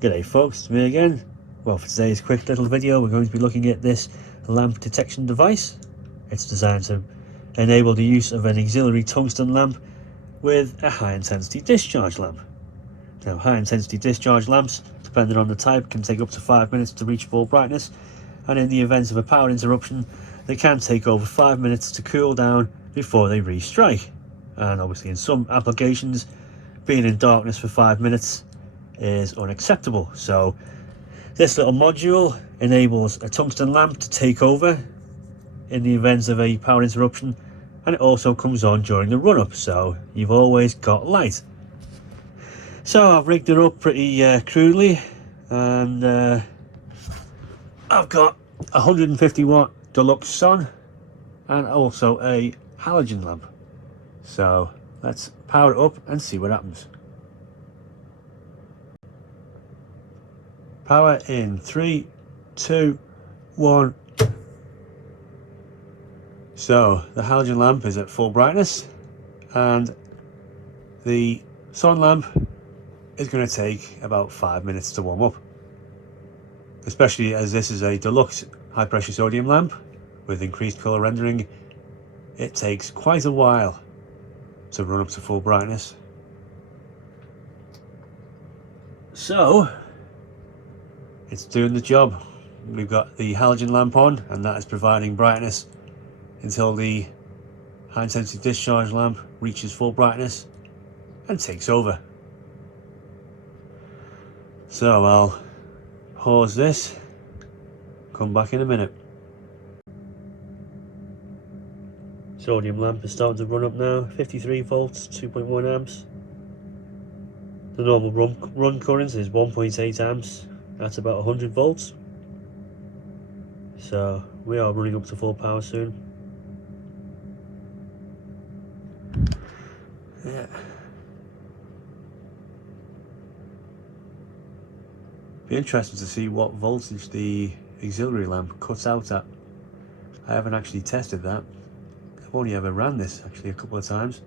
G'day folks, it's me again. Well, for today's quick little video we're going to be looking at this lamp detection device. It's designed to enable the use of an auxiliary tungsten lamp with a high intensity discharge lamp. Now, high intensity discharge lamps, depending on the type, can take up to 5 minutes to reach full brightness, and in the event of a power interruption they can take over 5 minutes to cool down before they restrike. And obviously in some applications being in darkness for 5 minutes is unacceptable, so this little module enables a tungsten lamp to take over in the event of a power interruption, and it also comes on during the run-up, so you've always got light. So I've rigged it up pretty crudely, and I've got 150 watt deluxe sun and also a halogen lamp. So let's power it up and see what happens. Power in 3, 2, 1. So the halogen lamp is at full brightness, and the sun lamp is going to take about 5 minutes to warm up, especially as this is a deluxe high pressure sodium lamp with increased color rendering. It takes quite a while to run up to full brightness. So it's doing the job. We've got the halogen lamp on, and that is providing brightness until the high intensity discharge lamp reaches full brightness and takes over. So I'll pause this, come back in a minute. Sodium lamp is starting to run up now, 53 volts, 2.1 amps. The normal run current is 1.8 amps. That's about 100 volts. So we are running up to full power soon. Yeah. Be interesting to see what voltage the auxiliary lamp cuts out at. I haven't actually tested that. I've only ever ran this actually a couple of times.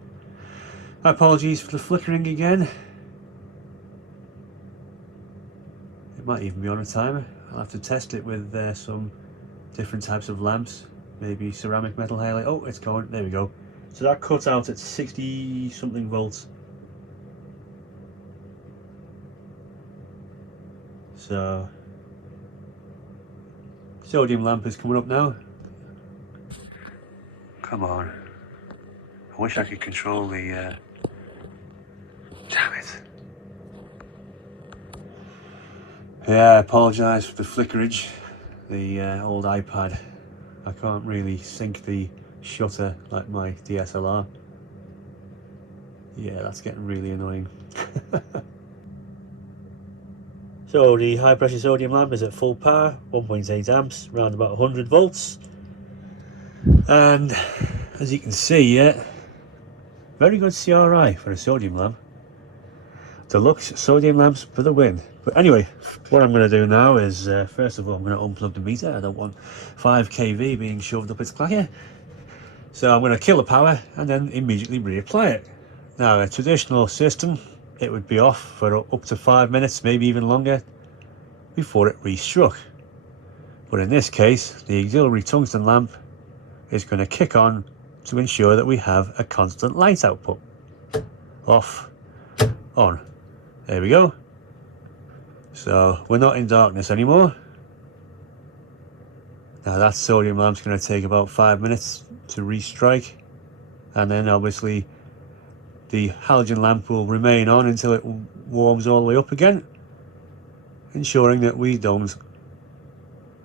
My apologies for the flickering again. It might even be on a timer. I'll have to test it with some different types of lamps, maybe ceramic metal halide. Oh, it's going, there we go. So that cut out at 60 something volts. So sodium lamp is coming up now. Come on. I wish I could control the damn it. Yeah, I apologise for the flickerage. The old iPad, I can't really sync the shutter like my DSLR. Yeah, that's getting really annoying. So the high pressure sodium lamp is at full power, 1.8 amps, around about 100 volts. And as you can see, yeah, very good CRI for a sodium lamp. Deluxe sodium lamps for the win. But anyway, what I'm going to do now is, first of all, I'm going to unplug the meter. I don't want 5 kV being shoved up its clacker. So I'm going to kill the power and then immediately reapply it. Now, a traditional system, it would be off for up to 5 minutes, maybe even longer, before it restruck. But in this case, the auxiliary tungsten lamp is going to kick on to ensure that we have a constant light output. Off, on. There we go. So we're not in darkness anymore. Now that sodium lamp's going to take about 5 minutes to restrike, and then obviously the halogen lamp will remain on until it warms all the way up again, ensuring that we don't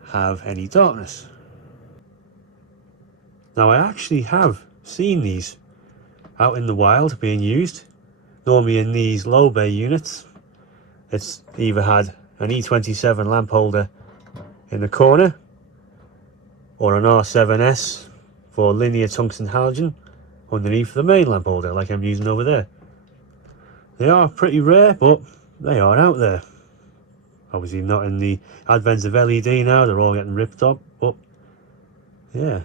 have any darkness. Now I actually have seen these out in the wild being used. Normally in these low bay units, it's either had an E27 lamp holder in the corner or an R7S for linear tungsten halogen underneath the main lamp holder like I'm using over there. They are pretty rare, but they are out there. Obviously not in the advent of LED now, they're all getting ripped up, but yeah.